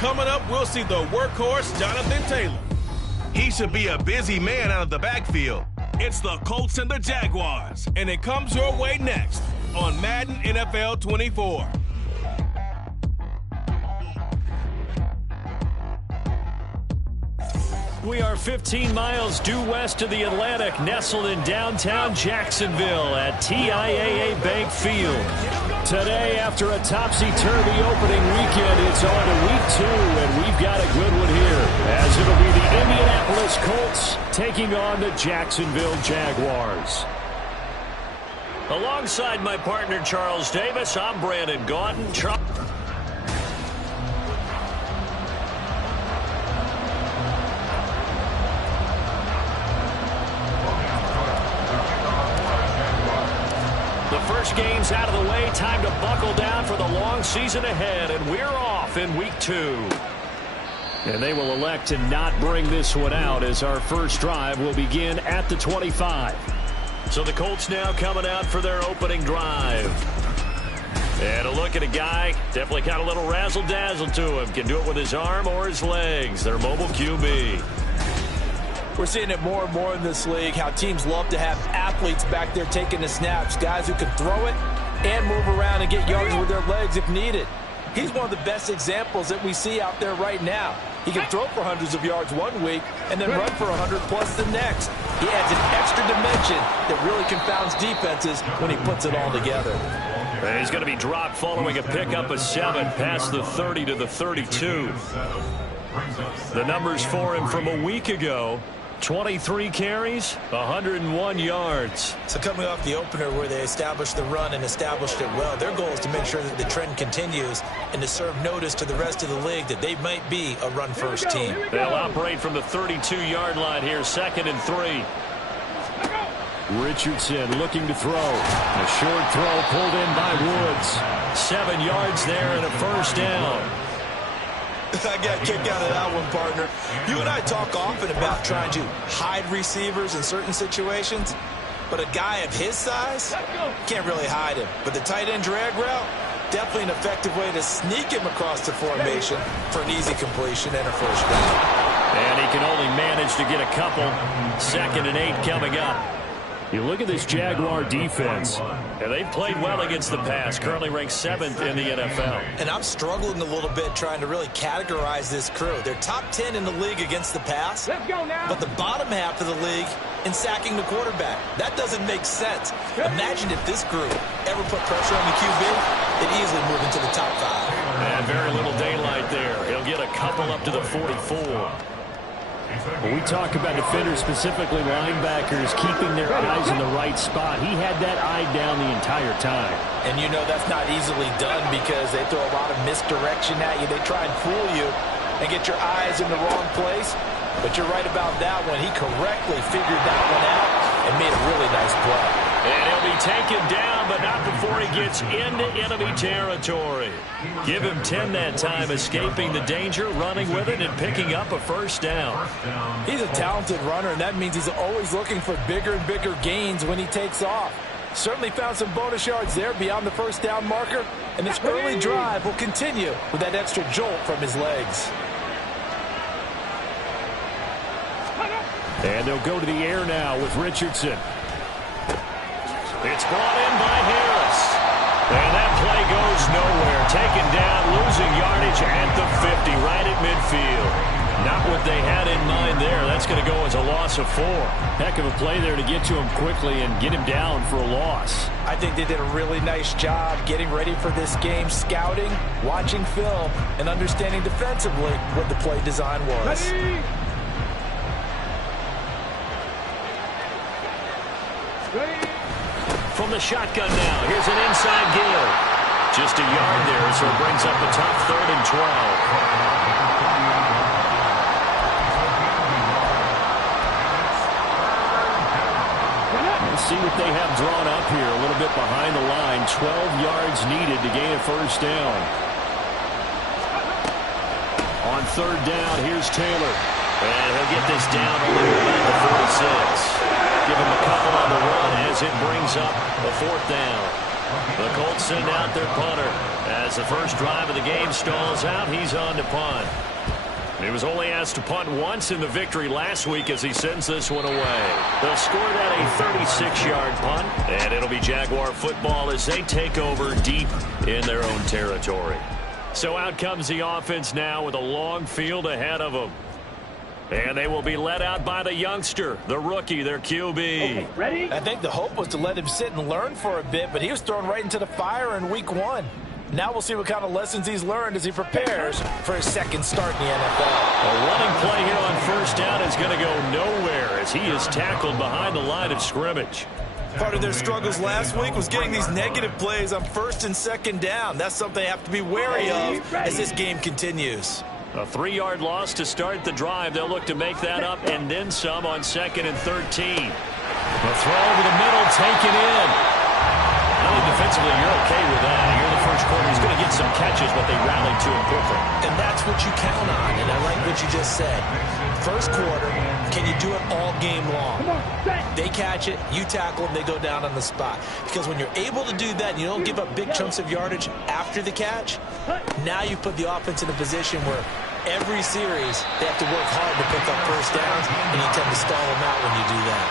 Coming up, we'll see the workhorse, Jonathan Taylor. He should be a busy man out of the backfield. It's the Colts and the Jaguars, and it comes your way next on Madden NFL 24. We are 15 miles due west of the Atlantic, nestled in downtown Jacksonville at TIAA Bank Field. Today, after a topsy-turvy opening weekend, it's on to week 2, and we've got a good one here, as it'll be the Indianapolis Colts taking on the Jacksonville Jaguars. Alongside my partner, Charles Davis, I'm Brandon Gaudin. First game's out of the way. Time to buckle down for the long season ahead, and we're off in week 2. And they will elect to not bring this one out, as our first drive will begin at the 25. So the Colts now coming out for their opening drive. And a look at a guy, definitely got a little razzle-dazzle to him. Can do it with his arm or his legs. Their mobile QB. We're seeing it more and more in this league, how teams love to have athletes back there taking the snaps, guys who can throw it and move around and get yards with their legs if needed. He's one of the best examples that we see out there right now. He can throw for hundreds of yards one week and then run for 100+ the next. He adds an extra dimension that really confounds defenses when he puts it all together. And he's going to be dropped following a pickup of 7 past the 30 to the 32. The numbers for him from a week ago: 23 carries, 101 yards. So coming off the opener where they established the run and established it well, their goal is to make sure that the trend continues and to serve notice to the rest of the league that they might be a run-first team. They'll operate from the 32-yard line here, 2nd and 3. Richardson looking to throw. A short throw pulled in by Woods. 7 yards there and a first down. I got kicked out of that one, partner. You and I talk often about trying to hide receivers in certain situations, but a guy of his size can't really hide him. But the tight end drag route, definitely an effective way to sneak him across the formation for an easy completion and a first down. And he can only manage to get a couple. 2nd and 8 coming up. You look at this Jaguar defense, and they've played well against the pass, currently ranked 7th in the NFL. And I'm struggling a little bit trying to really categorize this crew. They're top 10 in the league against the pass, but the bottom half of the league in sacking the quarterback. That doesn't make sense. Imagine if this group ever put pressure on the QB, it'd easily move into the top 5. And very little daylight there. He'll get a couple up to the 44. When we talk about defenders, specifically linebackers, keeping their eyes in the right spot, he had that eye down the entire time. And you know that's not easily done because they throw a lot of misdirection at you. They try and fool you and get your eyes in the wrong place. But you're right about that one. He correctly figured that one out and made a really nice play. And he'll be taken down, but not before he gets into enemy territory. Give him 10 that time, escaping the danger, running with it, and picking up a first down. He's a talented runner, and that means he's always looking for bigger and bigger gains when he takes off. Certainly found some bonus yards there beyond the first down marker, and this early drive will continue with that extra jolt from his legs. And they'll go to the air now with Richardson. It's brought in by Harris. And that play goes nowhere. Taken down, losing yardage at the 50, right at midfield. Not what they had in mind there. That's going to go as a loss of 4. Heck of a play there to get to him quickly and get him down for a loss. I think they did a really nice job getting ready for this game, scouting, watching film, and understanding defensively what the play design was. From the shotgun now, here's an inside give. Just a yard there, so it brings up a tough 3rd and 12. Let's see what they have drawn up here, a little bit behind the line. 12 yards needed to gain a first down. On 3rd down, here's Taylor. And he'll get this down a little bit at the 46. Give him a couple on the run as it brings up a 4th down. The Colts send out their punter. As the first drive of the game stalls out, he's on to punt. He was only asked to punt once in the victory last week as he sends this one away. They'll score that a 36-yard punt, and it'll be Jaguar football as they take over deep in their own territory. So out comes the offense now with a long field ahead of them. And they will be led out by the youngster, the rookie, their QB. Okay, ready? I think the hope was to let him sit and learn for a bit, but he was thrown right into the fire in week 1. Now we'll see what kind of lessons he's learned as he prepares for his second start in the NFL. A running play here on first down is going to go nowhere as he is tackled behind the line of scrimmage. Part of their struggles last week was getting these negative plays on first and second down. That's something they have to be wary of as this game continues. A 3-yard loss to start the drive. They'll look to make that up and then some on 2nd and 13. The throw over the middle, taken in. I think defensively you're okay with that. You're in the first quarter. He's going to get some catches, but they rallied to him quickly. And that's what you count on, and I like what you just said. First quarter, can you do it all game long? They catch it, you tackle them, they go down on the spot. Because when you're able to do that and you don't give up big chunks of yardage after the catch, now you put the offense in a position where every series they have to work hard to pick up first downs, and you tend to stall them out when you do that.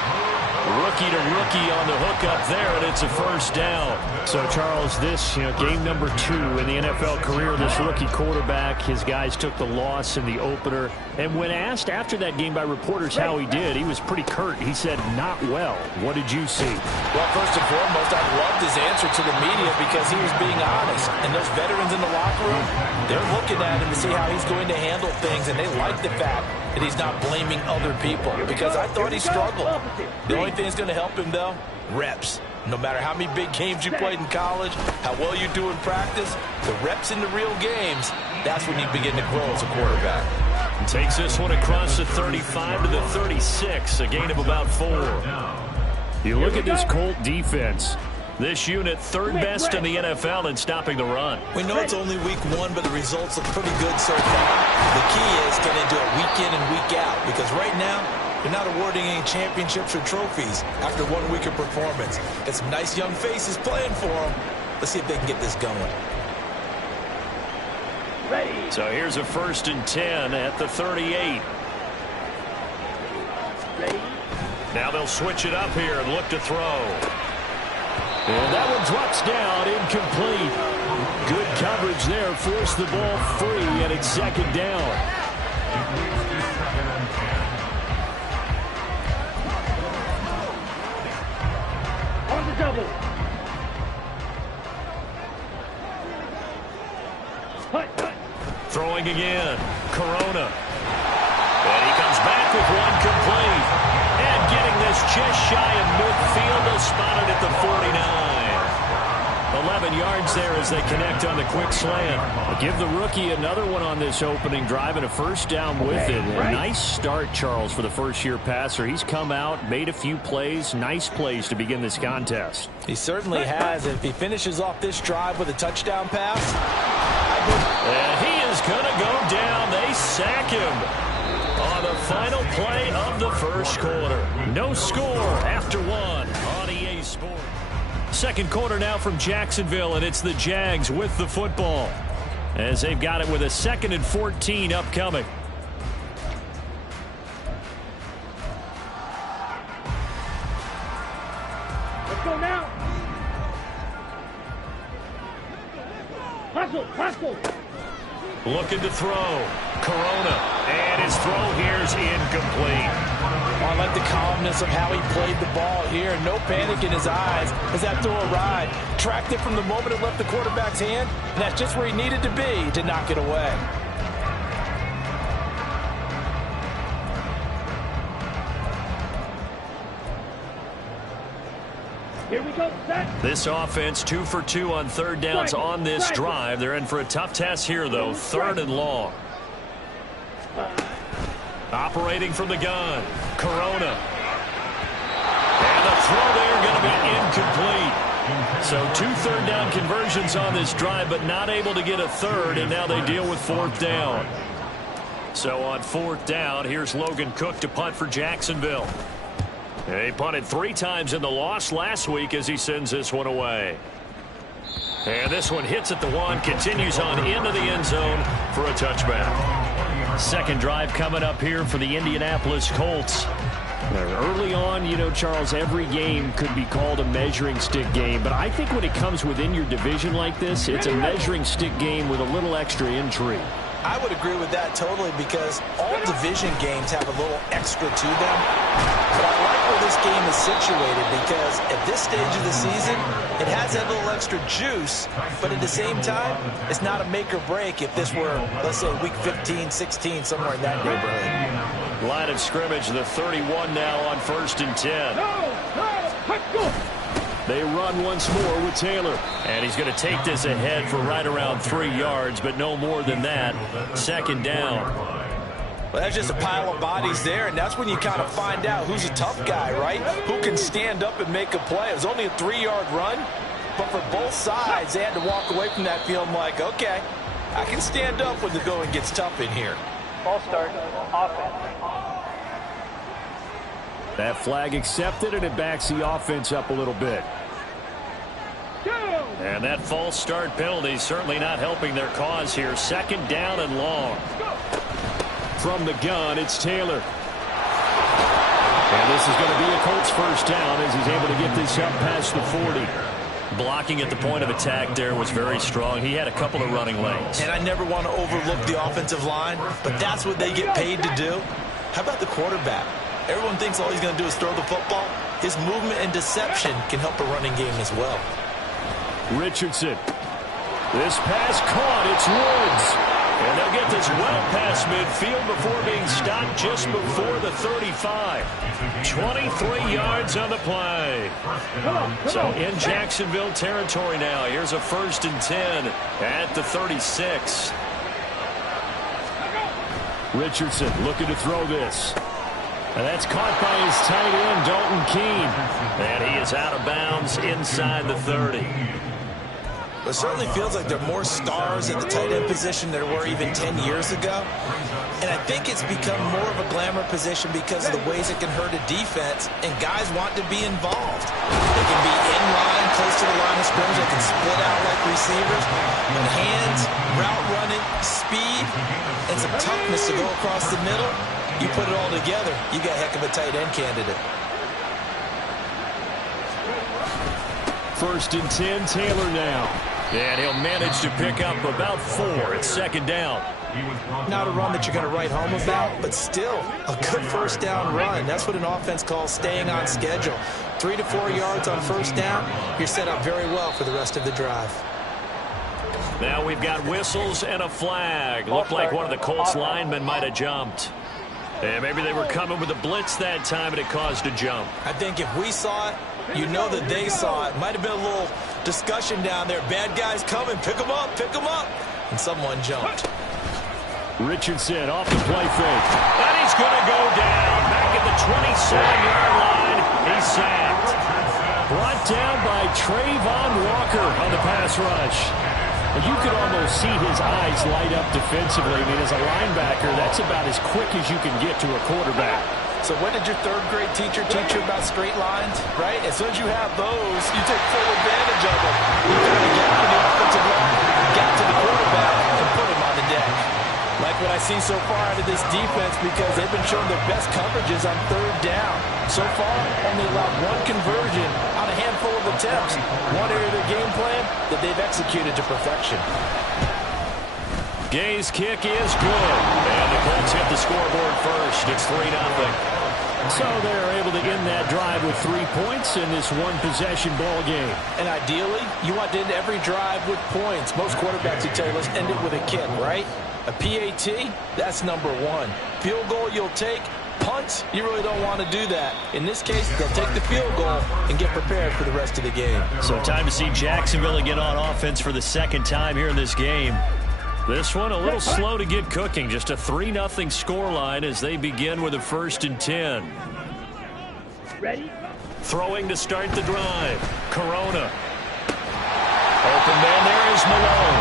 Rookie to rookie on the hook up there, and it's a first down. So, Charles, this, game number 2 in the NFL career, this rookie quarterback, his guys took the loss in the opener. And when asked after that game by reporters how he did, he was pretty curt. He said, not well. What did you see? Well, first and foremost, I loved his answer to the media because he was being honest. And those veterans in the locker room, they're looking at him to see how he's going to handle things, and they like the fact that he's not blaming other people because I thought he struggled. The only thing that's going to help him, though, reps. No matter how many big games you played in college, how well you do in practice, the reps in the real games, that's when you begin to grow as a quarterback. Takes this one across the 35 to the 36, a gain of about 4. You look at this Colt defense. This unit, 3rd best in the NFL in stopping the run. We know it's only week 1, but the results look pretty good so far. The key is, can they do it week in and week out? Because right now, they're not awarding any championships or trophies after 1 week of performance. Got some nice young faces playing for them. Let's see if they can get this going. So here's a 1st and 10 at the 38. Now they'll switch it up here and look to throw. And that one drops down, incomplete. Good coverage there, forced the ball free, and it's 2nd down. On the double. Throwing again, Corona. And he comes back with one complete. And getting this just shy of midfield, they'll spot it at the 49. 11 yards there as they connect on the quick slant. I'll give the rookie another one on this opening drive and a first down with it. A nice start, Charles, for the first-year passer. He's come out, made a few plays, nice plays to begin this contest. He certainly has. If he finishes off this drive with a touchdown pass, and he is going to go down. They sack him on the final play of the first quarter. No score after 1 on EA Sports. Second quarter now from Jacksonville, and it's the Jags with the football as they've got it with a 2nd and 14 upcoming. Let's go now. Hustle. Looking to throw. Corona. And his throw here is incomplete. I like the calmness of how he played the ball here. No panic in his eyes as that throw arrived. Tracked it from the moment it left the quarterback's hand, and that's just where he needed to be to knock it away. Here we go, set. This offense 2 for 2 on 3rd downs on this drive. They're in for a tough test here, though. 3rd and long. Operating from the gun. Corona. And the throw there going to be incomplete. So 2 3rd down conversions on this drive, but not able to get a 3rd, and now they deal with 4th down. So on 4th down, here's Logan Cook to punt for Jacksonville. He punted 3 times in the loss last week as he sends this one away. And this one hits at the 1, continues on into the end zone for a touchback. Second drive coming up here for the Indianapolis Colts. Early on, you know, Charles, every game could be called a measuring stick game. But I think when it comes within your division like this, it's a measuring stick game with a little extra intrigue. I would agree with that totally because all division games have a little extra to them. But I like where this game is situated because at this stage of the season, it has that little extra juice, but at the same time, it's not a make or break if this were, let's say, week 15, 16, somewhere in that neighborhood. Line of scrimmage, the 31 now on 1st and 10. They run once more with Taylor. And he's going to take this ahead for right around 3 yards, but no more than that. Second down. Well, that's just a pile of bodies there, and that's when you kind of find out who's a tough guy, right? Who can stand up and make a play. It was only a 3-yard run, but for both sides, they had to walk away from that feeling like, okay, I can stand up when the going gets tough in here. Ball start, offense. That flag accepted, and it backs the offense up a little bit. And that false start penalty certainly not helping their cause here. Second down and long. From the gun, it's Taylor. And this is going to be a Colts first down as he's able to get this up past the 40. Blocking at the point of attack there was very strong. He had a couple of running lanes. And I never want to overlook the offensive line, but that's what they get paid to do. How about the quarterback? Everyone thinks all he's going to do is throw the football. His movement and deception can help a running game as well. Richardson. This pass caught. It's Woods. And they'll get this well past midfield before being stopped just before the 35. 23 yards on the play. So in Jacksonville territory now. Here's a 1st and 10 at the 36. Richardson looking to throw this. And that's caught by his tight end, Dalton Keene. And he is out of bounds inside the 30. It certainly feels like there are more stars at the tight end position than there were even 10 years ago. And I think it's become more of a glamour position because of the ways it can hurt a defense, and guys want to be involved. They can be in line, close to the line of scrimmage. They can split out like receivers. But hands, route running, speed, and some toughness to go across the middle. You put it all together, you got a heck of a tight end candidate. 1st and 10, Taylor now. And he'll manage to pick up about 4. It's second down. Not a run that you're going to write home about, but still a good first down run. That's what an offense calls staying on schedule. 3 to 4 yards on first down, you're set up very well for the rest of the drive. Now we've got whistles and a flag. Looked like one of the Colts linemen might have jumped. And maybe they were coming with a blitz that time and it caused a jump. I think if we saw it, you know that they saw it. Might have been a little discussion down there. Bad guys coming. Pick them up. Pick them up. And someone jumped. Richardson off the play fake. And he's going to go down. Back at the 27-yard line. He's sacked. Brought down by Trayvon Walker on the pass rush. You could almost see his eyes light up defensively. I mean, as a linebacker, that's about as quick as you can get to a quarterback. So when did your third-grade teacher teach you about straight lines, right? As soon as you have those, you take full advantage of them. You kind of get from the offensive line, got to the quarterback, and put him on the deck. Like what I see so far out of this defense because they've been showing their best coverages on third down. So far, only allowed one conversion on a handful of attempts. One area of their game plan that they've executed to perfection. Gay's kick is good. And the Colts hit the scoreboard first. It's 3-0. So they're able to end that drive with 3 points in this one-possession ball game. And ideally, you want to end every drive with points. Most quarterbacks would tell you, let's end it with a kick, right? A PAT, that's number 1. Field goal you'll take. Punts, you really don't want to do that. In this case, they'll take the field goal and get prepared for the rest of the game. So time to see Jacksonville again on offense for the second time here in this game. This one a little slow to get cooking. Just a 3-0 scoreline as they begin with a 1st and 10. Ready? Throwing to start the drive. Corona. Open man there is Malone.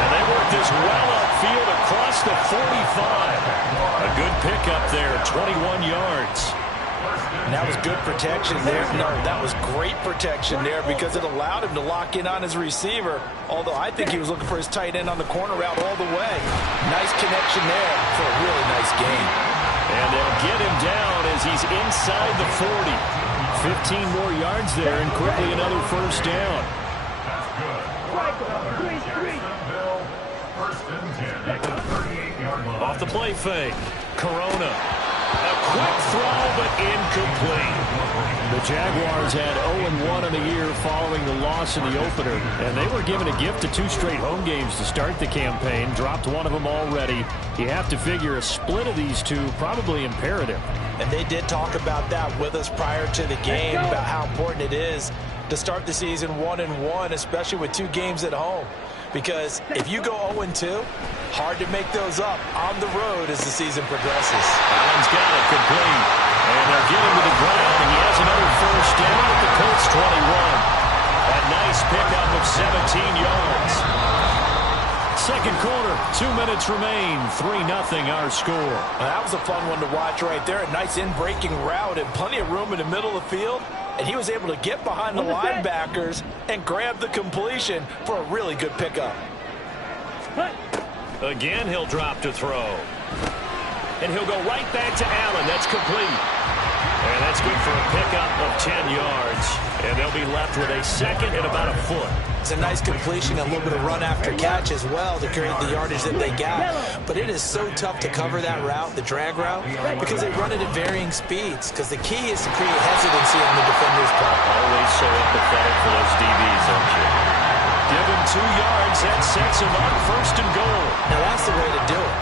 And they work this well upfield across the 45. A good pickup there, 21 yards. And that was good protection there. No, that was great protection there because it allowed him to lock in on his receiver, although I think he was looking for his tight end on the corner route all the way. Nice connection there for a really nice gain. And they'll get him down as he's inside the 40. 15 more yards there and quickly another first down. Off the play fake. Corona. A quick throw, but incomplete. The Jaguars had 0-1 in the year following the loss in the opener, and they were given a gift of 2 straight home games to start the campaign. Dropped one of them already. You have to figure a split of these two probably imperative. And they did talk about that with us prior to the game, about how important it is to start the season 1-1, especially with 2 games at home. Because if you go 0-2, hard to make those up on the road as the season progresses. Allen's got it complete. And they'll get him to the ground, and he has another first down at the Colts 21. A nice pickup of 17 yards. Second quarter, 2 minutes remain. 3-0 our score. Well, that was a fun one to watch right there. A nice in-breaking route and plenty of room in the middle of the field. And he was able to get behind the linebackers and grab the completion for a really good pickup. Again, he'll drop to throw. And he'll go right back to Allen. That's complete. And that's good for a pickup of 10 yards. And they'll be left with a second and about a foot. It's a nice completion, a little bit of run after catch as well to create the yardage that they got. But it is so tough to cover that route, the drag route, because they run it at varying speeds. Because the key is to create hesitancy on the defender's part. Always so empathetic for those DBs, aren't you? Give him 2 yards. That sets him up first and goal. Now that's the way to do it.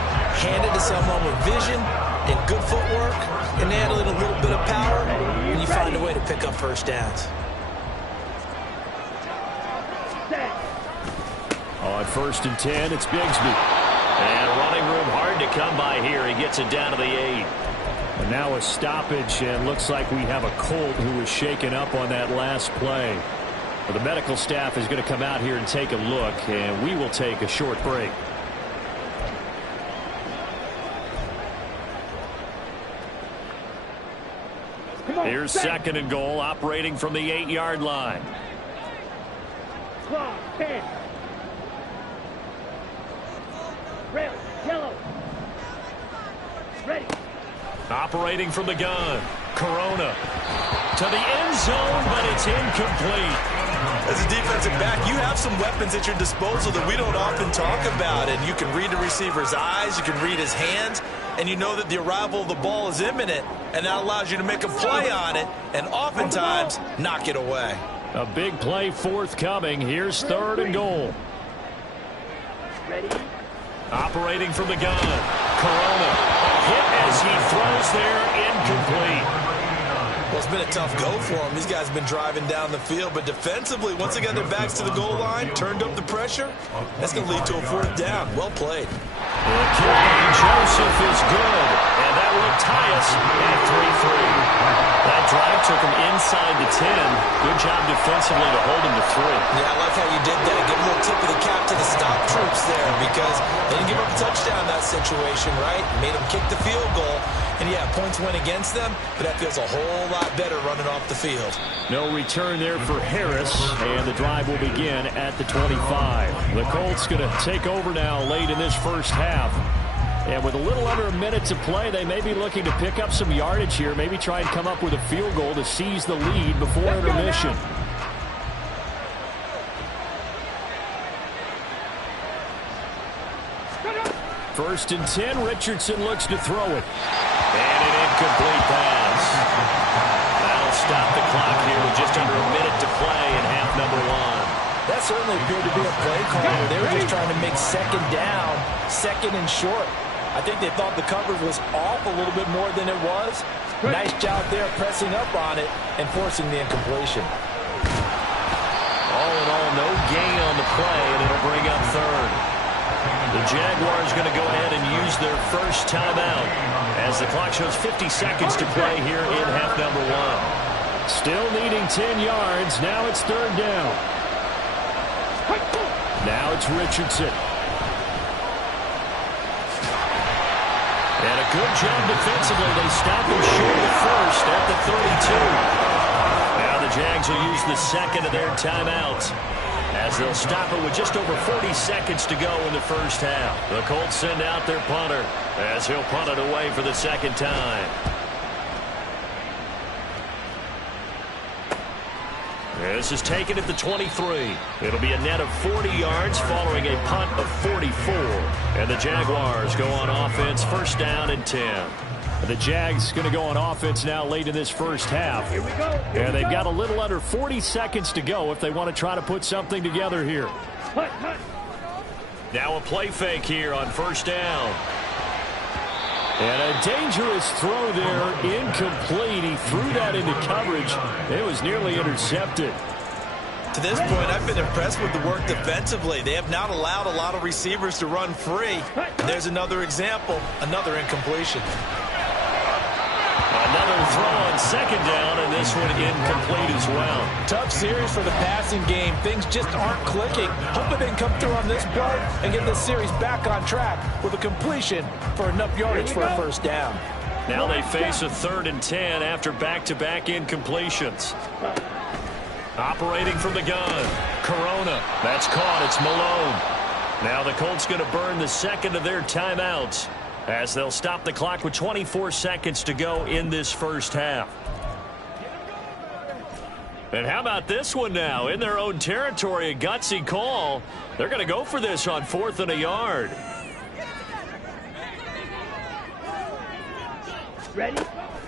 Hand it to someone with vision and good footwork, and add a little bit of power, and you find a way to pick up first downs. On 1st and 10, it's Bigsby. And running room hard to come by here. He gets it down to the 8. And now a stoppage, and looks like we have a Colt who was shaken up on that last play. Well, the medical staff is going to come out here and take a look, and we will take a short break. Here's 2nd and goal, operating from the 8-yard line. Clock, 10. Red, yellow. Ready. Operating from the gun. Corona. To the end zone, but it's incomplete. As a defensive back, you have some weapons at your disposal that we don't often talk about. And you can read the receiver's eyes, you can read his hands, and you know that the arrival of the ball is imminent, and that allows you to make a play on it and oftentimes knock it away. A big play forthcoming. Here's 3rd and goal. Ready. Operating from the gun. Corona. A hit as he throws there. Incomplete. Well, it's been a tough go for them. These guys have been driving down the field, but defensively, once they got their backs to the goal line, turned up the pressure, that's going to lead to a 4th down. Well played. The kick by Joseph is good, and that will tie us at 3-3. That drive took him inside the 10. Good job defensively to hold him to 3. Yeah, I like how you did that. Give a little tip of the cap to the stop troops there because they didn't give up a touchdown in that situation, right? Made them kick the field goal. And, yeah, points went against them, but that feels a whole lot better running off the field. No return there for Harris, and the drive will begin at the 25. The Colts going to take over now late in this first half. And with a little under a minute to play, they may be looking to pick up some yardage here, maybe try and come up with a field goal to seize the lead before intermission. First and 10, Richardson looks to throw it. And an incomplete pass. That'll stop the clock here with just under a minute to play in half number 1. That certainly appeared to be a play call where they were just trying to make 2nd down, 2nd and short. I think they thought the coverage was off a little bit more than it was. Nice job there pressing up on it and forcing the incompletion. All in all, no gain on the play, and it'll bring up 3rd. The Jaguars going to go ahead and use their first timeout as the clock shows 50 seconds to play here in half number 1. Still needing 10 yards. Now it's 3rd down. Now it's Richardson. And a good job defensively. They stop him short of the first at the 32. Now the Jags will use the second of their timeouts, as they'll stop it with just over 40 seconds to go in the first half. The Colts send out their punter, as he'll punt it away for the second time. This is taken at the 23. It'll be a net of 40 yards following a punt of 44. And the Jaguars go on offense, first down and 10. The Jags going to go on offense now late in this first half. Here we go. And they've got a little under 40 seconds to go if they want to try to put something together here. Hut, hut. Now a play fake here on first down. And a dangerous throw there, incomplete. He threw that into coverage. It was nearly intercepted. To this point, I've been impressed with the work defensively. They have not allowed a lot of receivers to run free. There's another example, another incompletion. Another throw on second down, and this one incomplete as well. Tough series for the passing game. Things just aren't clicking. Hope they can come through on this play and get this series back on track with a completion for enough yardage for a first down. Now they face a 3rd and 10 after back-to-back incompletions. Operating from the gun, Corona. That's caught. It's Malone. Now the Colts going to burn the second of their timeouts, as they'll stop the clock with 24 seconds to go in this first half. And how about this one now? In their own territory, a gutsy call. They're going to go for this on 4th and a yard. Ready?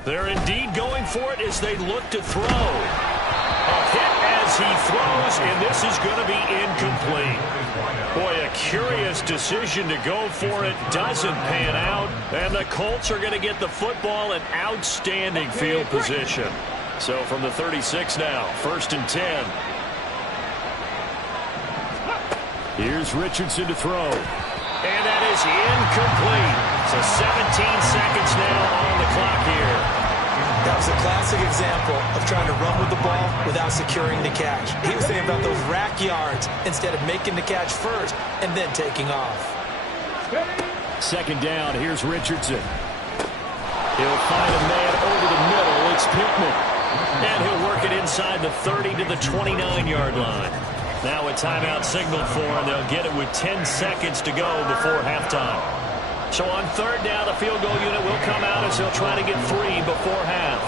They're indeed going for it as they look to throw. A hit as he throws, and this is going to be incomplete. Boy, a curious decision to go for it. Doesn't pan out, and the Colts are going to get the football in outstanding field position. So from the 36 now, 1st and 10. Here's Richardson to throw. And that is incomplete. So 17 seconds now on the clock here. That was a classic example of trying to run with the ball without securing the catch. He was thinking about those rack yards instead of making the catch first and then taking off. Second down, here's Richardson. He'll find a man over the middle. It's Pittman. And he'll work it inside the 30 to the 29-yard line. Now a timeout signaled for, and they'll get it with 10 seconds to go before halftime. So on 3rd down, the field goal unit will come out as they'll try to get 3 before half.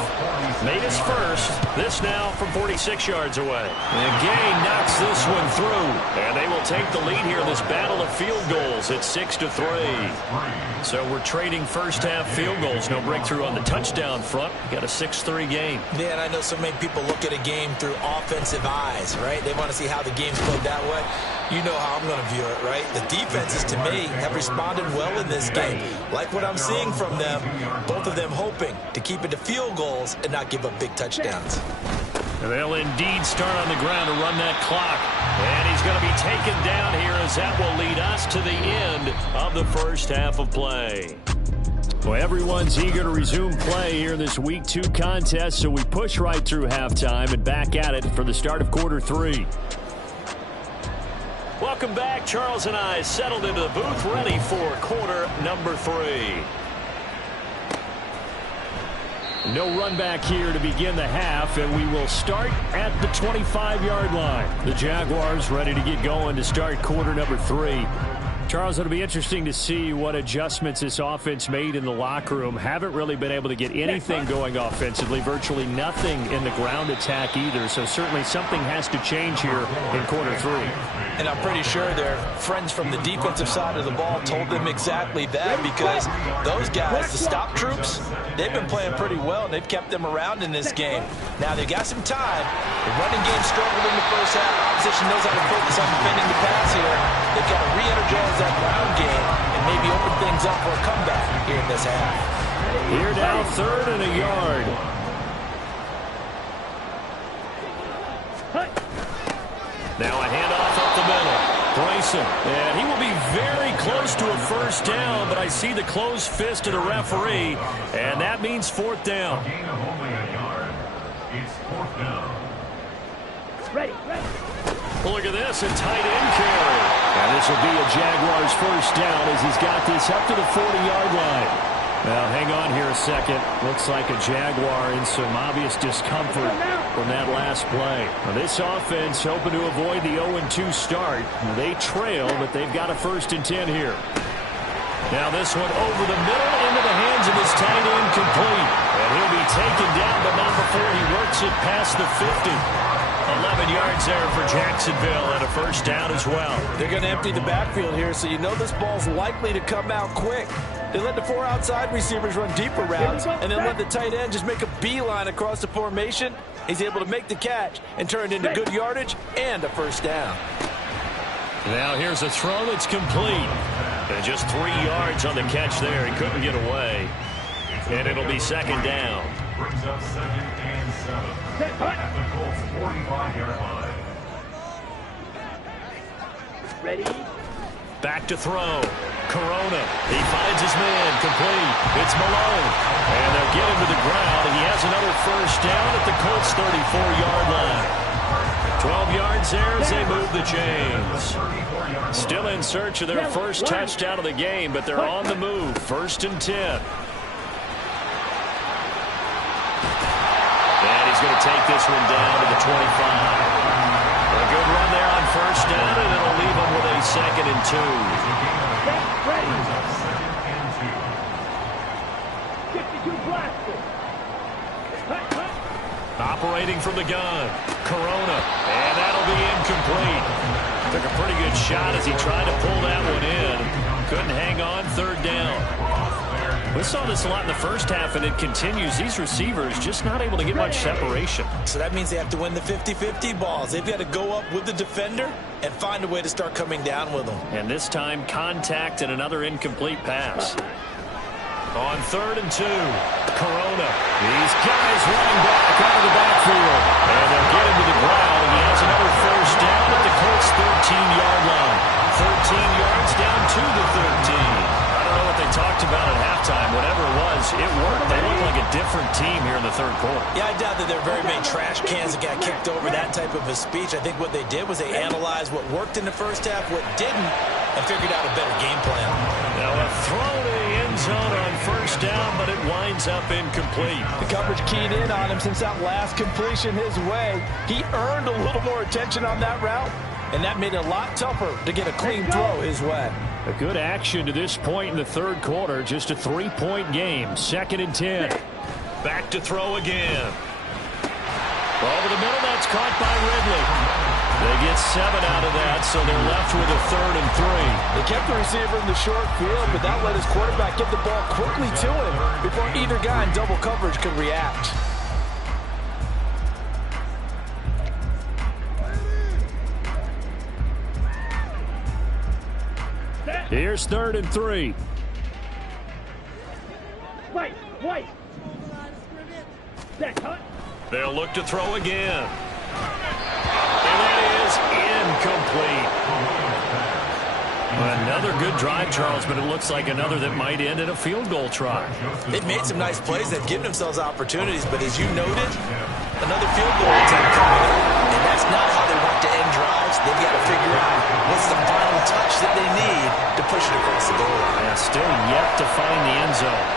Made his first. This now from 46 yards away. And Gay knocks this one through. And they will take the lead here in this battle of field goals at 6-3. So we're trading first half field goals. No breakthrough on the touchdown front. Got a 6-3 game. Yeah, and I know so many people look at a game through offensive eyes, right? They want to see how the game's played that way. You know how I'm going to view it, right? The defenses, to me, have responded well in this game. Like what I'm seeing from them, both of them hoping to keep it to field goals and not give up big touchdowns. They'll indeed start on the ground to run that clock. And he's going to be taken down here, as that will lead us to the end of the first half of play. Well, everyone's eager to resume play here in this Week 2 contest, so we push right through halftime and back at it for the start of quarter 3. Welcome back. Charles and I settled into the booth, ready for quarter number 3. No run back here to begin the half, and we will start at the 25-yard line. The Jaguars ready to get going to start quarter number 3. Charles, it'll be interesting to see what adjustments this offense made in the locker room. Haven't really been able to get anything going offensively, virtually nothing in the ground attack either, so certainly something has to change here in quarter 3. And I'm pretty sure their friends from the defensive side of the ball told them exactly that, because those guys, the stop troops, they've been playing pretty well, and they've kept them around in this game. Now, they've got some time. The running game struggled in the first half. Opposition knows how to focus on defending the pass here. They've got to re-energize that ground game and maybe open things up for a comeback here in this half. Here now, 3rd and a yard. Now a handoff up the middle. Bryson, and he will be very close to a first down, but I see the closed fist of the referee, and that means 4th down. Ready, ready. Well, look at this, a tight end carry. And this will be a Jaguars first down as he's got this up to the 40-yard line. Now, hang on here a second. Looks like a Jaguar in some obvious discomfort from that last play. Now, this offense hoping to avoid the 0-2 start. Now, they trail, but they've got a 1st and 10 here. Now, this one over the middle into the hands of his tight end, complete. And he'll be taken down, but not before he works it past the 50. 11 yards there for Jacksonville and a 1st down as well. They're going to empty the backfield here, so you know this ball's likely to come out quick. They let the 4 outside receivers run deeper routes and then let the tight end just make a beeline across the formation. He's able to make the catch and turn it into good yardage and a 1st down. Now here's a throw that's complete. And just 3 yards on the catch there. He couldn't get away. And it'll be 2nd down. Brings up 2nd and 7. At the Colts 45-yard line. Ready? Back to throw. Corona. He finds his man. Complete. It's Malone. And they'll get him to the ground. He has another 1st down at the Colts 34-yard line. 12 yards there as they move the chains. Still in search of their 1st touchdown of the game, but they're on the move. 1st and 10. And he's going to take this one down to the 25. A good run there on 1st down, and it'll leave him with a 2nd and 2. Ready? 52 blaster. Operating from the gun. Corona. And that'll be incomplete. Took a pretty good shot as he tried to pull that one in. Couldn't hang on. 3rd down. We saw this a lot in the 1st half, and it continues. These receivers just not able to get much separation. So that means they have to win the 50-50 balls. They've got to go up with the defender and find a way to start coming down with them. And this time, contact and another incomplete pass. On 3rd and 2, Corona. These guys running back out of the backfield. And they'll get him to the ground. He has another 1st down at the Colts 13-yard line. 13 yards down to the 13. I don't know what they talked about at halftime. Whatever it was, it worked. They look like a different team here in the 3rd quarter. Yeah, I doubt that there are very many trash cans that got kicked over, that type of a speech. I think what they did was they analyzed what worked in the 1st half, what didn't, and figured out a better game plan. Now a throw to the end zone on 1st down, but it winds up incomplete. The coverage keyed in on him since that last completion his way. He earned a little more attention on that route, and that made it a lot tougher to get a clean throw his way. A good action to this point in the 3rd quarter. Just a 3-point game. 2nd and 10. Back to throw again. Over the middle, that's caught by Ridley. They get 7 out of that, so they're left with a 3rd and 3. They kept the receiver in the short field, but that let his quarterback get the ball quickly to him before either guy in double coverage could react. Here's 3rd and 3. White. Set, cut. They'll look to throw again. And that is incomplete. Another good drive, Charles, but it looks like another that might end in a field goal try. They've made some nice plays. They've given themselves opportunities, but as you noted, another field goal attempt coming up. And that's not how they want to end drives. They've got to figure out what's the final touch that they need to push it across the goal line. Yeah, still yet to find the end zone.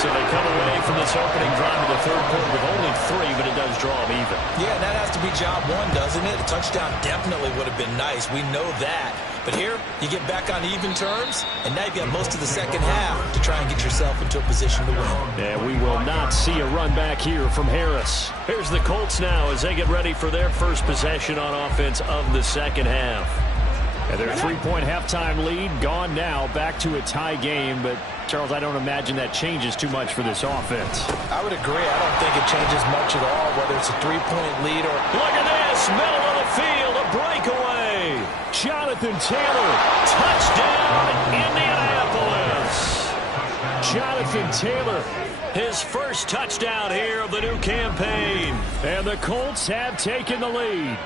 So they come away from this opening drive of the 3rd quarter with only 3, but it does draw them even. Yeah, that has to be job 1, doesn't it? A touchdown definitely would have been nice. We know that. But here, you get back on even terms, and now you've got most of the 2nd half to try and get yourself into a position to win. Yeah, we will not see a run back here from Harris. Here's the Colts now as they get ready for their first possession on offense of the 2nd half. And their 3-point halftime lead gone now, back to a tie game, but Charles, I don't imagine that changes too much for this offense. I would agree. I don't think it changes much at all, whether it's a 3-point lead or... Look at this, middle of the field, a breakaway. Jonathan Taylor, touchdown, Indianapolis. Jonathan Taylor, his first touchdown here of the new campaign. And the Colts have taken the lead.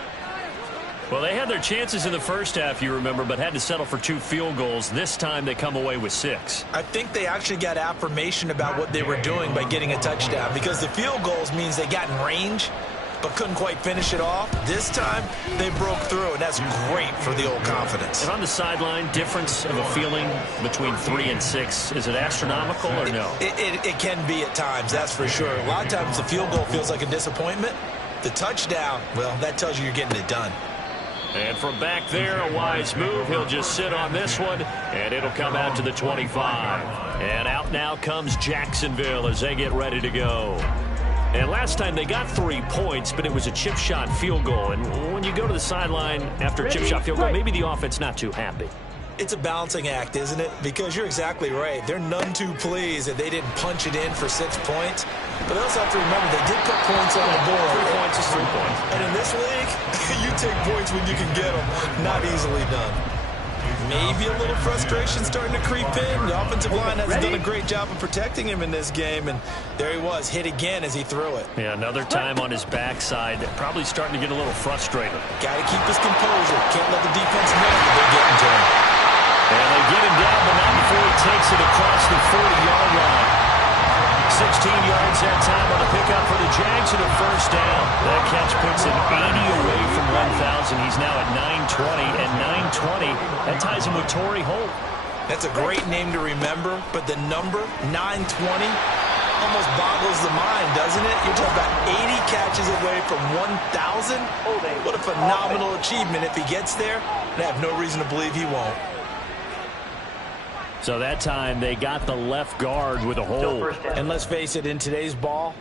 Well, they had their chances in the 1st half, you remember, but had to settle for 2 field goals. This time they come away with 6. I think they actually got affirmation about what they were doing by getting a touchdown, because the field goals means they got in range. but couldn't quite finish it off. This time, they broke through, and that's great for the old confidence. And on the sideline, difference of a feeling between 3 and 6, is it astronomical or no? It can be at times, that's for sure. A lot of times the field goal feels like a disappointment. The touchdown, well, that tells you you're getting it done. And from back there, a wise move. He'll just sit on this one, and it'll come out to the 25. And out now comes Jacksonville as they get ready to go. And last time they got 3 points, but it was a chip shot field goal. And when you go to the sideline after a chip shot field goal, maybe the offense not too happy. It's a balancing act, isn't it? Because you're exactly right. They're none too pleased that they didn't punch it in for 6 points. But they also have to remember they did put points on the board. 3 points is 3 points. And in this league, you take points when you can get them. Not easily done. Maybe a little frustration starting to creep in. The offensive line hasn't done a great job of protecting him in this game. And there he was, hit again as he threw it. Yeah, another time on his backside. Probably starting to get a little frustrated. Got to keep his composure. Can't let the defense know that they're getting to him. And they get him down, but not before he takes it across the 40-yard line. 16 yards that time on the pickup for the Jags and a first down. That catch puts him 80 away from 1,000. He's now at 920, and 920, that ties him with Torrey Holt. That's a great name to remember, but the number, 920, almost boggles the mind, doesn't it? You're talking about 80 catches away from 1,000? What a phenomenal achievement if he gets there, and I have no reason to believe he won't. So that time they got the left guard with a hold. And let's face it, in today's ball,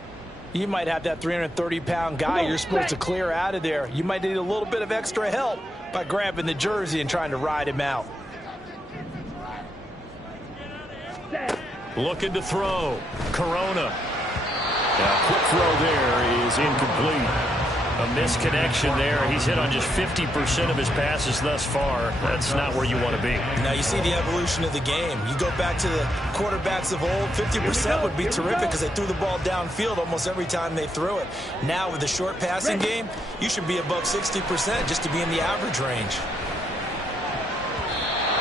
you might have that 330-pound guy you're supposed to clear out of there. You might need a little bit of extra help by grabbing the jersey and trying to ride him out. Looking to throw. Corona. Now, quick throw there is incomplete. A misconnection there. He's hit on just 50% of his passes thus far. That's not where you want to be. Now you see the evolution of the game. You go back to the quarterbacks of old, 50% would be terrific because they threw the ball downfield almost every time they threw it. Now with the short passing game, you should be above 60% just to be in the average range.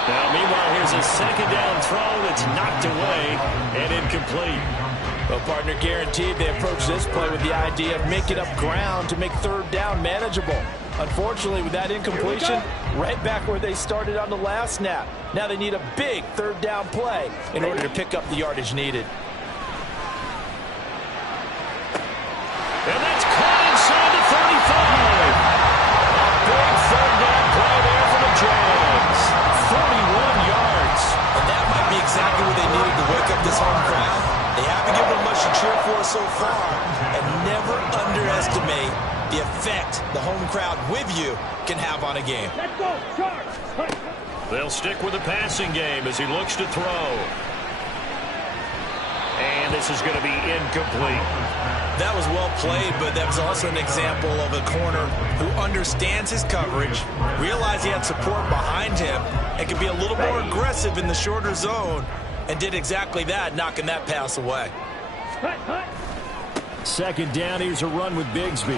Now, meanwhile, here's a second down throw that's knocked away and incomplete. Well, partner, guaranteed they approach this play with the idea of making up ground to make third down manageable. Unfortunately, with that incompletion, right back where they started on the last snap. Now they need a big third down play in order to pick up the yardage needed. And that's caught inside the 35. A big third down play there for the Jags. 41 yards. And that might be exactly what they needed to wake up this home crowd. They haven't given them much to cheer for so far, and never underestimate the effect the home crowd with you can have on a game. Let's go, charge. They'll stick with the passing game as he looks to throw. And this is going to be incomplete. That was well played, but that was also an example of a corner who understands his coverage, realized he had support behind him, and could be a little more aggressive in the shorter zone, and did exactly that, knocking that pass away. Second down, here's a run with Bigsby.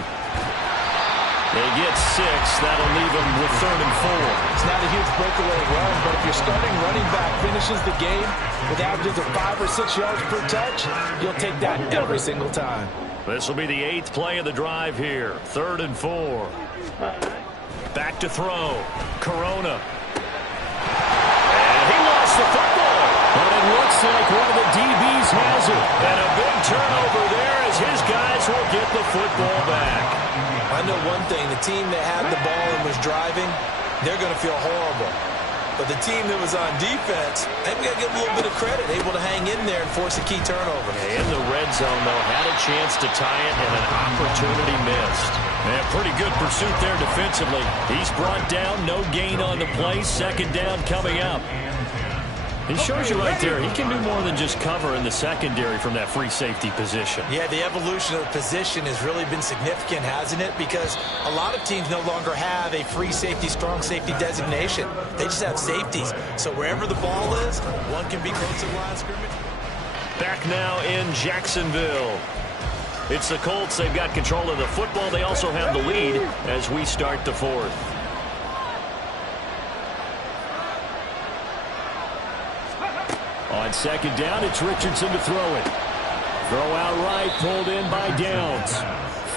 They get 6. That'll leave them with 3rd and 4. It's not a huge breakaway run, but if your starting running back finishes the game with averages of 5 or 6 yards per touch, you'll take that every single time. This will be the 8th play of the drive here. 3rd and 4. Back to throw. Corona. And he lost the football. But it looks like one of the DBs has it. And a big turnover there as his guys will get the football back. I know one thing, the team that had the ball and was driving, they're going to feel horrible. But the team that was on defense, they've got to give a little bit of credit, able to hang in there and force a key turnover. In the red zone, though, had a chance to tie it and an opportunity missed. Man, pretty good pursuit there defensively. He's brought down, no gain on the play, second down coming up. He shows you right there, he can do more than just cover in the secondary from that free safety position. Yeah, the evolution of the position has really been significant, hasn't it? Because a lot of teams no longer have a free safety, strong safety designation. They just have safeties. So wherever the ball is, one can be close to the line of scrimmage. Back now in Jacksonville. It's the Colts. They've got control of the football. They also have the lead as we start the 4th. On second down, it's Richardson to throw it. Throw out right, pulled in by Downs.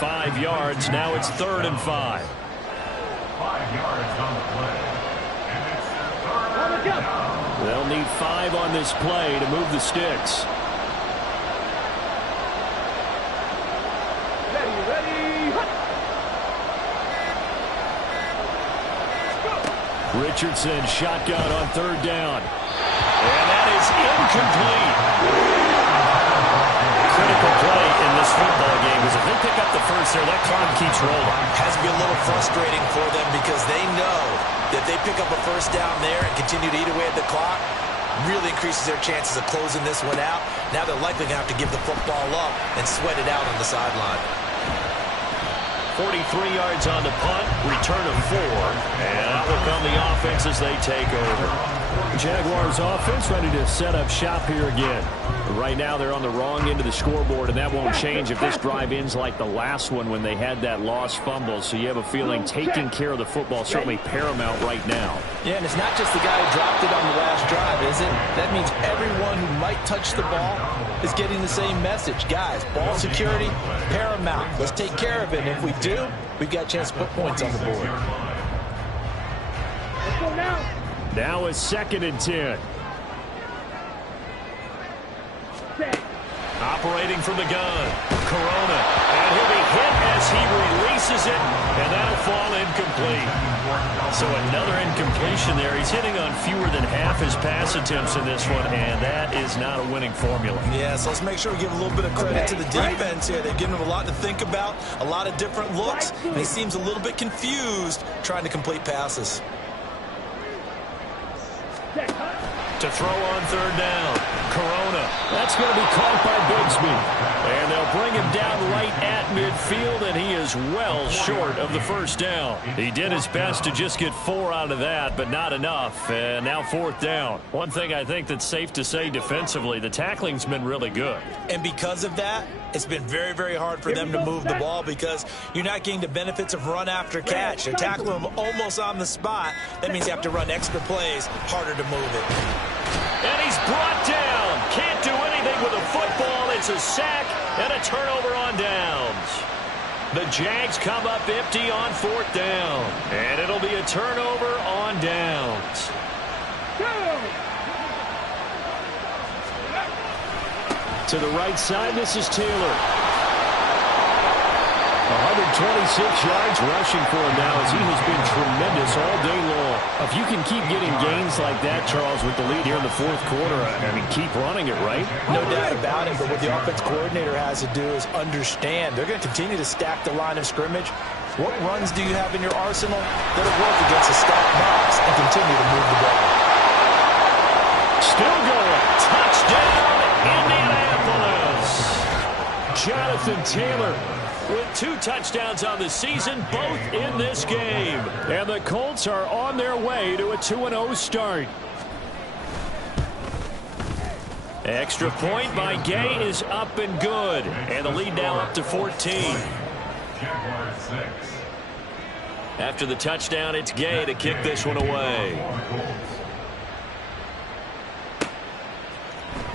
5 yards. Now it's 3rd and 5. 5 yards on the play. And it's third down. They'll need 5 on this play to move the sticks. Richardson shotgun on 3rd down. And that is incomplete. Critical play in this football game because if they pick up the first there, that clock keeps rolling. Has to be a little frustrating for them because they know that they pick up a first down there and continue to eat away at the clock, really increases their chances of closing this one out. Now they're likely going to have to give the football up and sweat it out on the sideline. 43 yards on the punt, return of 4, and out will come the offense as they take over. Jaguars offense ready to set up shop here again. Right now they're on the wrong end of the scoreboard, and that won't change if this drive ends like the last one when they had that lost fumble. So you have a feeling taking care of the football certainly paramount right now. Yeah, and it's not just the guy who dropped it on the last drive, is it? That means everyone who might touch the ball is getting the same message. Guys, ball security, paramount. Let's take care of it. And if we do, we've got a chance to put points on the board. Let's go now. Now it's 2nd and 10. Operating from the gun, Corona, and he'll be hit as he releases it, and that'll fall incomplete. So another incompletion there. He's hitting on fewer than half his pass attempts in this one, and that is not a winning formula. Yeah, so let's make sure we give a little bit of credit to the defense here. They've given him a lot to think about, a lot of different looks, and he seems a little bit confused trying to complete passes. To throw on 3rd down, Corona. That's going to be caught by Bigsby. And they'll bring him down right at midfield, and he is well short of the first down. He did his best to just get 4 out of that, but not enough. And now 4th down. One thing I think that's safe to say defensively, the tackling's been really good. And because of that, it's been very, very hard for them to move the ball because you're not getting the benefits of run after catch. They're tackling them almost on the spot. That means you have to run extra plays, harder to move it. And he's brought down. Can't do anything with a football. It's a sack and a turnover on downs. The Jags come up empty on 4th down. And it'll be a turnover on downs. To the right side, this is Taylor. 126 yards rushing for him now as he has been tremendous all day long. If you can keep getting gains like that, Charles, with the lead here in the 4th quarter, I mean, keep running it, right? No doubt about it, but what the offense coordinator has to do is understand. They're going to continue to stack the line of scrimmage. What runs do you have in your arsenal that'll work against a stacked box and continue to move the ball? Still going. Touchdown, Indianapolis. Jonathan Taylor with 2 touchdowns on the season, both in this game. And the Colts are on their way to a 2-0 start. Extra point by Gay is up and good. And the lead now up to 14. Jaguars 6. After the touchdown, it's Gay to kick this one away.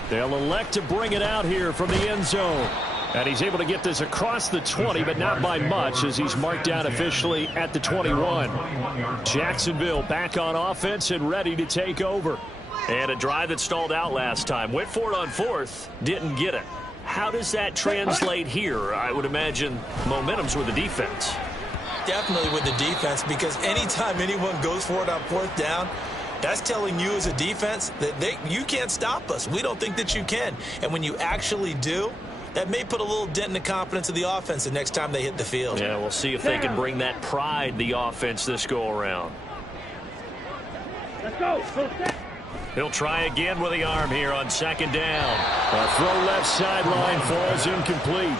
They'll elect to bring it out here from the end zone. And he's able to get this across the 20, but not by much as he's marked down officially at the 21. Jacksonville back on offense and ready to take over. And a drive that stalled out last time. Went for it on 4th, didn't get it. How does that translate here? I would imagine momentum's with the defense. Definitely with the defense, because anytime anyone goes for it on 4th down, that's telling you as a defense that you can't stop us. We don't think that you can. And when you actually do, that may put a little dent in the confidence of the offense the next time they hit the field. Yeah, we'll see if they can bring that pride, the offense, this go-around. Let's go. He'll try again with the arm here on 2nd down. A throw left sideline falls incomplete.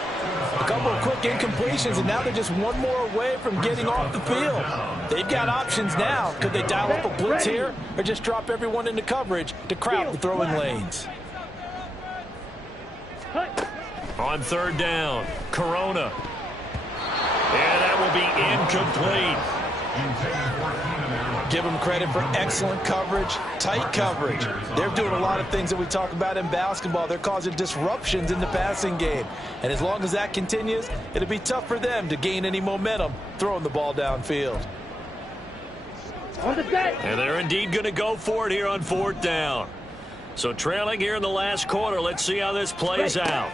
A couple of quick incompletions, and now they're just one more away from getting off the field. They've got options now. Could they dial up a blitz here or just drop everyone into coverage to crowd the throwing lanes? On 3rd down, Corona. And that will be incomplete. Give them credit for excellent coverage, tight coverage. They're doing a lot of things that we talk about in basketball. They're causing disruptions in the passing game. And as long as that continues, it'll be tough for them to gain any momentum throwing the ball downfield. And they're indeed going to go for it here on 4th down. So trailing here in the last quarter. Let's see how this plays out.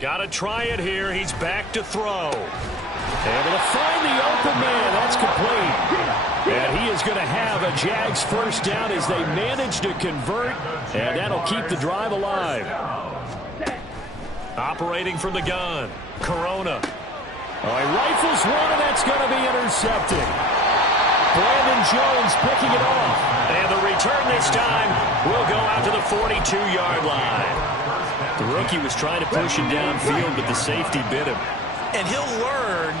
Got to try it here. He's back to throw. Able to find the open man. That's complete. And he is going to have a Jags first down as they manage to convert. And that'll keep the drive alive. Operating from the gun. Corona. Oh, he rifles one, and that's going to be intercepted. Brandon Jones picking it off. And the return this time will go out to the 42-yard line. The rookie was trying to push him downfield, but the safety bit him. And he'll learn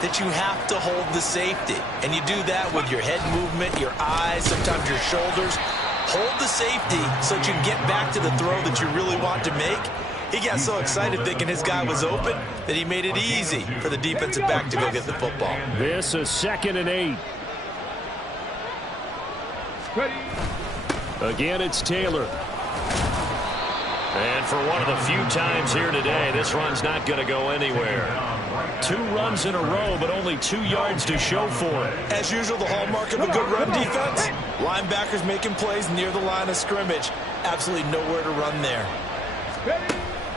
that you have to hold the safety. And you do that with your head movement, your eyes, sometimes your shoulders. Hold the safety so that you can get back to the throw that you really want to make. He got so excited thinking his guy was open that he made it easy for the defensive back to go get the football. This is 2nd and 8. Again, it's Taylor. And for one of the few times here today, this run's not going to go anywhere. 2 runs in a row, but only 2 yards to show for it. As usual, the hallmark of a good run defense, linebackers making plays near the line of scrimmage. Absolutely nowhere to run there.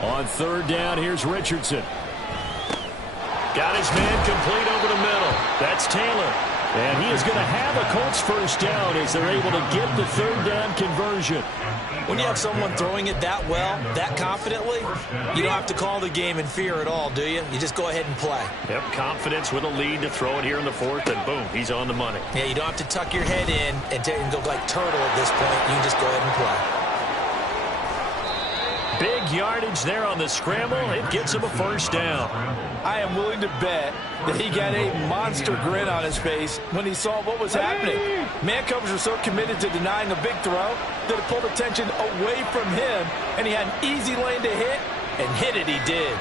On 3rd down, here's Richardson. Got his man complete over the middle. That's Taylor. And he is going to have a Colts first down as they're able to get the 3rd down conversion. When you have someone throwing it that well, that confidently, you don't have to call the game in fear at all, do you? You just go ahead and play. Yep, confidence with a lead to throw it here in the 4th, and boom, he's on the money. Yeah, you don't have to tuck your head in and go like turtle at this point. You can just go ahead and play. Big yardage there on the scramble. It gets him a first down. I am willing to bet that he got a monster grin on his face when he saw what was happening. Man coverage was so committed to denying a big throw that it pulled attention away from him, and he had an easy lane to hit, and hit it he did.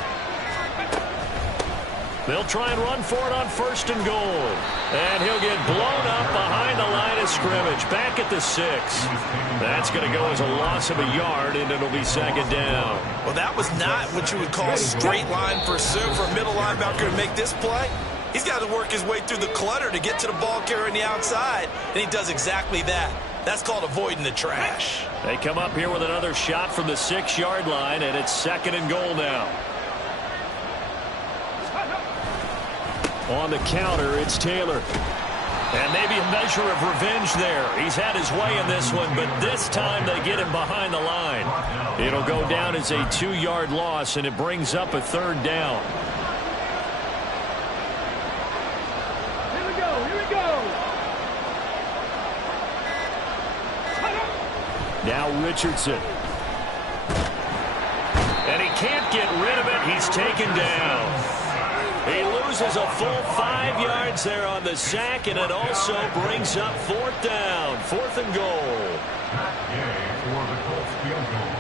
They'll try and run for it on 1st and goal. And he'll get blown up behind the line of scrimmage. Back at the 6. That's going to go as a loss of a yard, and it'll be 2nd down. Well, that was not what you would call a straight line pursuit for a middle linebacker to make this play. He's got to work his way through the clutter to get to the ball carrier on the outside, and he does exactly that. That's called avoiding the trash. They come up here with another shot from the 6-yard line, and it's 2nd and goal now. On the counter, it's Taylor. And maybe a measure of revenge there. He's had his way in this one, but this time they get him behind the line. It'll go down as a 2-yard loss, and it brings up a 3rd down. Here we go, here we go. Now Richardson. And he can't get rid of it. He's taken down. He loses a full 5 yards there on the sack, and it also brings up 4th down. 4th and goal. For the Colts field goal.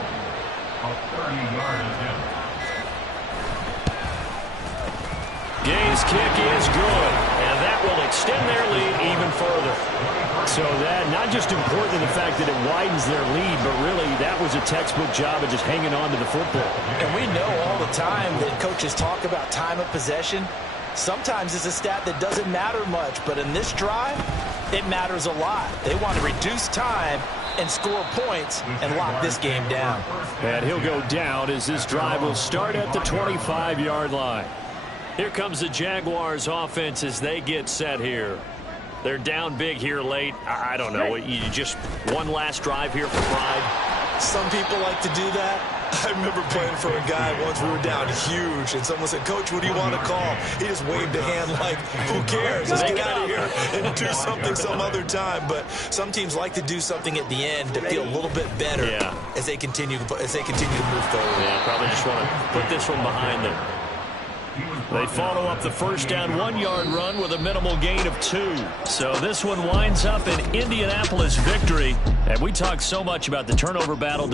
A 30-yard attempt. Gay's kick is good, and that will extend their lead even further. So that not just important in the fact that it widens their lead, but really that was a textbook job of just hanging on to the football. And we know all the time that coaches talk about time of possession. Sometimes it's a stat that doesn't matter much, but in this drive, it matters a lot. They want to reduce time and score points and lock this game down. And he'll go down as this drive will start at the 25-yard line. Here comes the Jaguars offense as they get set here. They're down big here late. I don't know. You just one last drive here for pride. Some people like to do that. I remember playing for a guy once. We were down huge, and someone said, "Coach, what do you want to call?" He just waved a hand like, "Who cares? Let's get out of here and do something some other time." But some teams like to do something at the end to feel a little bit better as they continue to move forward. Yeah, probably just want to put this one behind them. They follow up the first down 1-yard run with a minimal gain of 2. So this one winds up an Indianapolis victory. And we talk so much about the turnover battle.